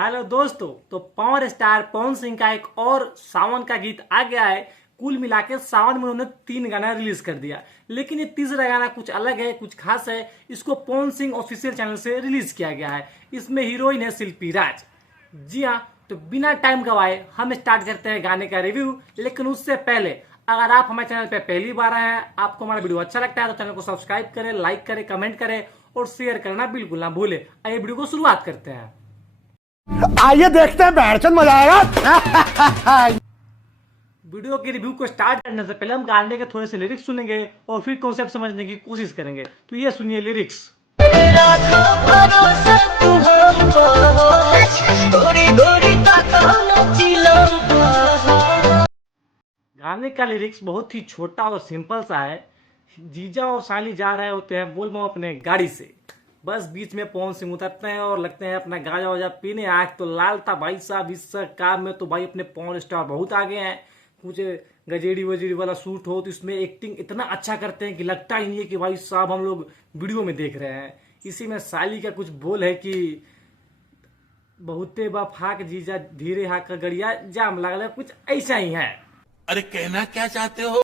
Hello दोस्तों, तो power star Pawan Singh का एक और सावन का गीत आ गया है। कुल मिला के सावन में उन्होंने 3 गाना रिलीज कर दिया, लेकिन ये तीसरा गाना कुछ अलग है, कुछ खास है। इसको पवन सिंह ऑफिशियल चैनल से रिलीज किया गया है। इसमें हीरोइन है शिल्पी राज। जी हाँ, तो बिना टाइम गवाए हम स्टार्ट करते हैं गाने का रिव्यू। लेकिन उससे पहले अगर आप हमारे चैनल पे पहली बार आए हैं, आपको हमारा वीडियो अच्छा लगता है तो चैनल को सब्सक्राइब करें, लाइक करें, कमेंट करें और शेयर करना बिल्कुल ना भूले। आइए वीडियो को शुरुआत करते हैं। आइए देखते हैं, बैठचंद मजा आएगा। वीडियो के रिव्यू को स्टार्ट करने से पहले हम गाने के थोड़े से लिरिक्स सुनेंगे और फिर कॉन्सेप्ट समझने की कोशिश करेंगे। तो ये सुनिए लिरिक्स। गाने का लिरिक्स बहुत ही छोटा और सिंपल सा है। जीजा और साली जा रहे होते हैं बोलबम अपने गाड़ी से, बस बीच में पवन सिंह उतरते हैं और लगते हैं अपना गाजा वाजा पीने। आँख तो लाल था भाई साहब, इस कार में तो भाई अपने पवन स्टार बहुत आगे हैं। कुछ गजेड़ी वजेड़ी वाला सूट हो तो इसमें एक्टिंग इतना अच्छा करते हैं कि लगता ही नहीं है कि भाई साहब हम लोग वीडियो में देख रहे हैं। इसी में साली का कुछ बोल है कि बहुते बफाक जीजा धीरे हाक गड़िया जाम लगल, कुछ ऐसा ही है। अरे कहना क्या चाहते हो?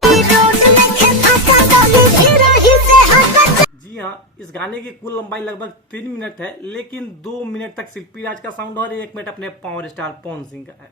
जी हाँ, इस गाने की कुल लंबाई लगभग 3 मिनट है, लेकिन 2 मिनट तक शिल्पी राज का साउंड और 1 मिनट अपने पावर स्टार पवन सिंह का है।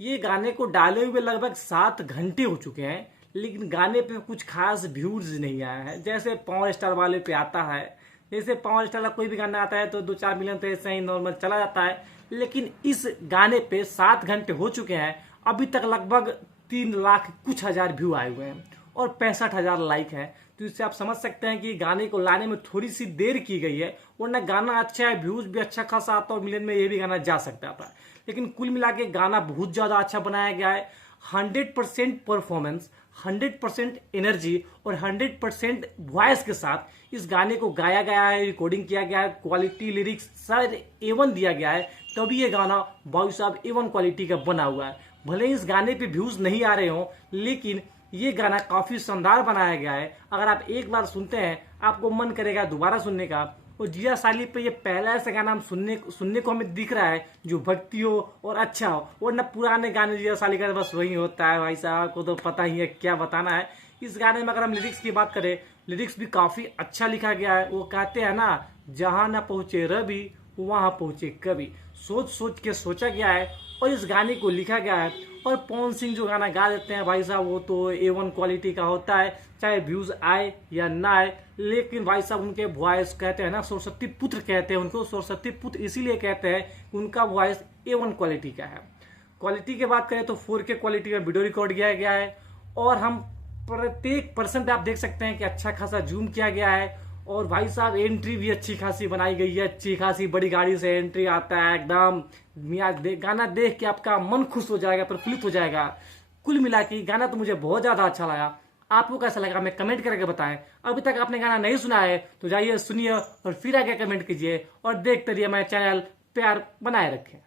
ये गाने को डाले हुए लगभग 7 घंटे हो चुके हैं, लेकिन गाने पे कुछ खास व्यूज नहीं आया है जैसे पावर स्टार वाले पे आता है। जैसे पावर स्टार का कोई भी गाना आता है तो 2-4 मिलियन तो ऐसे ही नॉर्मल चला जाता है, लेकिन इस गाने पे 7 घंटे हो चुके हैं। अभी तक लगभग 3 लाख कुछ हजार व्यू आए हुए हैं और 65,000 लाइक है। तो इससे आप समझ सकते हैं कि गाने को लाने में थोड़ी सी देर की गई है, वरना गाना अच्छा है, व्यूज भी अच्छा खासा आता और मिलियन में ये भी गाना जा सकता था। लेकिन कुल मिला के गाना बहुत ज्यादा अच्छा बनाया गया है। 100% परफॉर्मेंस, 100% एनर्जी और 100% वॉइस के साथ इस गाने को गाया गया है, रिकॉर्डिंग किया गया है। क्वालिटी लिरिक्स सर A1 दिया गया है, तभी ये गाना भाई साहब A1 क्वालिटी का बना हुआ है। भले इस गाने पे व्यूज नहीं आ रहे हो, लेकिन ये गाना काफी शानदार बनाया गया है। अगर आप एक बार सुनते हैं आपको मन करेगा दोबारा सुनने का। और जिया साली पे ये पहला ऐसा गाना हम सुनने को हमें दिख रहा है जो भक्ति हो और अच्छा हो, वरना पुराने गाने जिया साली का बस वही होता है। भाई साहब को तो पता ही है क्या बताना है। इस गाने में अगर हम लिरिक्स की बात करें, लिरिक्स भी काफी अच्छा लिखा गया है। वो कहते हैं ना, जहां ना पहुंचे रवि वहां पहुंचे कवि। सोच सोच के सोचा गया है और इस गाने को लिखा गया है। और पवन सिंह जो गाना गा देते हैं भाई साहब, वो तो A1 क्वालिटी का होता है, चाहे व्यूज आए या ना आए। लेकिन भाई साहब उनके वॉइस कहते हैं ना, सरस्वती पुत्र कहते हैं उनको। सरस्वती पुत्र इसीलिए कहते हैं कि उनका वॉइस A1 क्वालिटी का है। क्वालिटी की बात करें तो 4K क्वालिटी में वीडियो रिकॉर्ड किया गया है और हम प्रत्येक पर्सन पे आप देख सकते हैं कि अच्छा खासा जूम किया गया है। और भाई साहब एंट्री भी अच्छी खासी बनाई गई है, अच्छी खासी बड़ी गाड़ी से एंट्री आता है एकदम। गाना देख के आपका मन खुश हो जाएगा, प्रफुल्लित हो जाएगा। कुल मिला के गाना तो मुझे बहुत ज्यादा अच्छा लगा। आपको कैसा लगा हमें कमेंट करके बताएं। अभी तक आपने गाना नहीं सुना है तो जाइए सुनिए और फिर आगे कमेंट कीजिए और देखते रहिए हमारे चैनल प्यार बनाए रखें।